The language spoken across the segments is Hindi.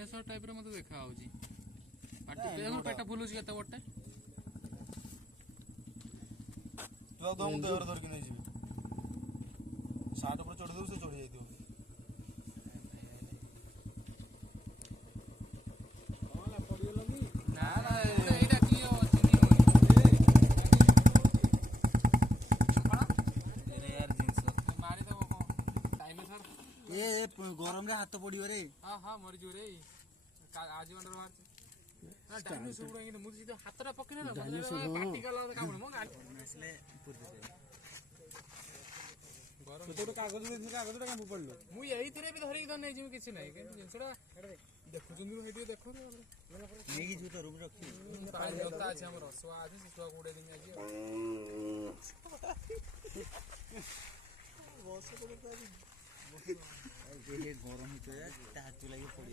डायनासोर टाइप रे मते देखा होची पाटी देखो पेटा फुलुची केते बटे तू दो मुंडे और धर के नहीं जीवी 60 ऊपर चढ़ दो से चढ़ जाई दियो होला पडियो लगी ना ना एटा की होची नी अरे यार जिंस मारी दो को डायनासोर ए गरम रे हाथ पडियो रे हां हां मरि जो रे आज अंडर मार ना डायनासोर उडा मुझे तो हातरा पकने ना पार्टी का काम म गाड़ी इसले पूर्ति गरम तो कागज का पड़लो मु यही तरे भी धरि द नै जिम किछि नै जिंसडा देखु जंदु हेडी देखो नेगी जूता रूम रखी पानी होता আছে हमर रसवा आज सुवा उडे दिन आज बस को तो ये गरम तो है हाथ लगी पड़ी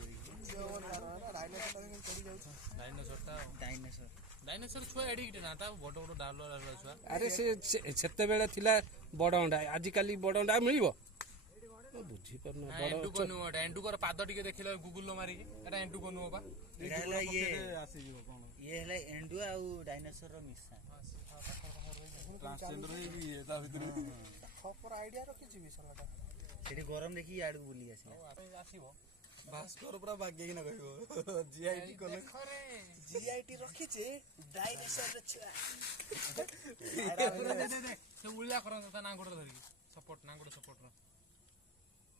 डायनासोर छुआ एडिक्ट ना ता बड़ बड़ डाल छुआ अरे से सेते बेले थिला बड़ अंडा आज काली बड़ अंडा मिलिबो बुझी परना बड़ एंडू कोनु एंडू कर पाद टिके देखिलो गूगल लो मारी एटा एंडू कोनु बा एला ये आसी जीवो कोन ये हला एंडू आ डायनासोर रो मिसा ट्रांसजेंडर हे भी ता भीतर खपर आईडिया रखि जीवी सलाटा एडी गरम देखि आडू बुली आसी आसीबो भास्कर पूरा भाग्य ही ना कहिबो जीआईटी कोले जीआईटी रखि छे डायनासोर रे छुआ से उल्ला करन ता नांगोड धरि सपोर्ट नांगोड सपोर्ट रो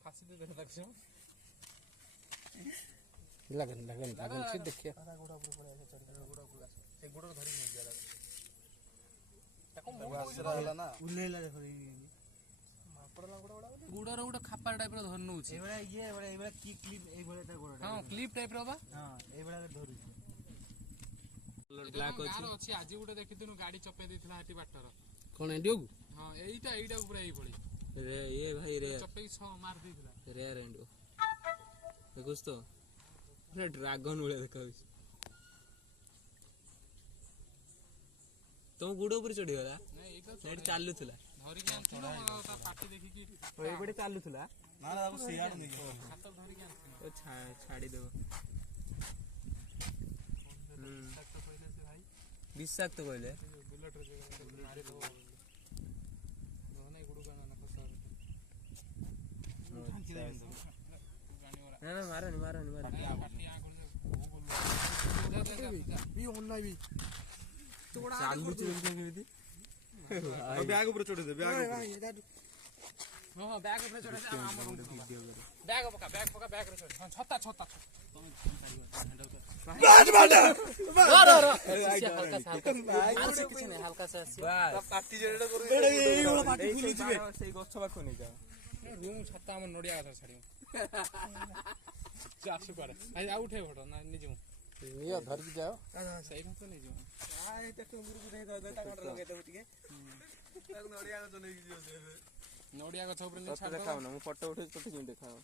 फासी दे देखो लगन से देखिए गोड़ा ऊपर पड़े चढ़ गोड़ा से गोड़ा धरि नहीं जाला आसरा ना उल्लेला देखो गुडर गुड खापर टाइप रो धरनु छै एबड़ा ये एबड़ा की क्लिप एबड़ा ता गोड़ा हां क्लिप टाइप रो बा हां एबड़ा धरु छै ब्लैक अछि आजी गुड देखितनु गाड़ी चपे देथिला हटी बाटर कोन एंडियो हां एईटा ऊपर आई पड़ी रे ये भाई रे चपे 6 मार देथिला रे एंडियो देखोस तो पूरा ड्रैगन वाला देखाउछ तो गुड ऊपर चढ़ी गला नहीं एटा नेट चालू थला धरि के आनथिनो ता पार्टी देखि की ओए बडे चालू थला ना ना अब सियाड नहीं हाथ धरि के आनथिनो ओ छाड़ी देबो तक तो पहले से भाई 20 तक तो कहले बुलेट रे मारी दो दोने गुडू का ना फसा ना मारो नहीं पार्टी आ खोल भी ऑनलाइन भी चालू चल केमिति बैग ऊपर चढ़ दे बैग हां बैग ऊपर चढ़ से हम वीडियो करे बैग पका बैग रे चढ़ छत्ता बाज बाटा हल्का सा पार्टी जेडा करू एई वाला पार्टी फुली जिवे सेई गछ बाखो नै जा रूम छत्ता हम नोडिया का छाड़ी चासु करे आ उठे फोटो ना निजु ये धर के जाओ सही में तो नहीं जो आ ए तक मुरु नहीं दो ता कंट्रोल लगे दो ठीक है तक नोडिया का तो नहीं जियो नोडिया का छपरे नहीं छाड़ देखाओ ना मु फोटो उठे तो ठीक देखाओ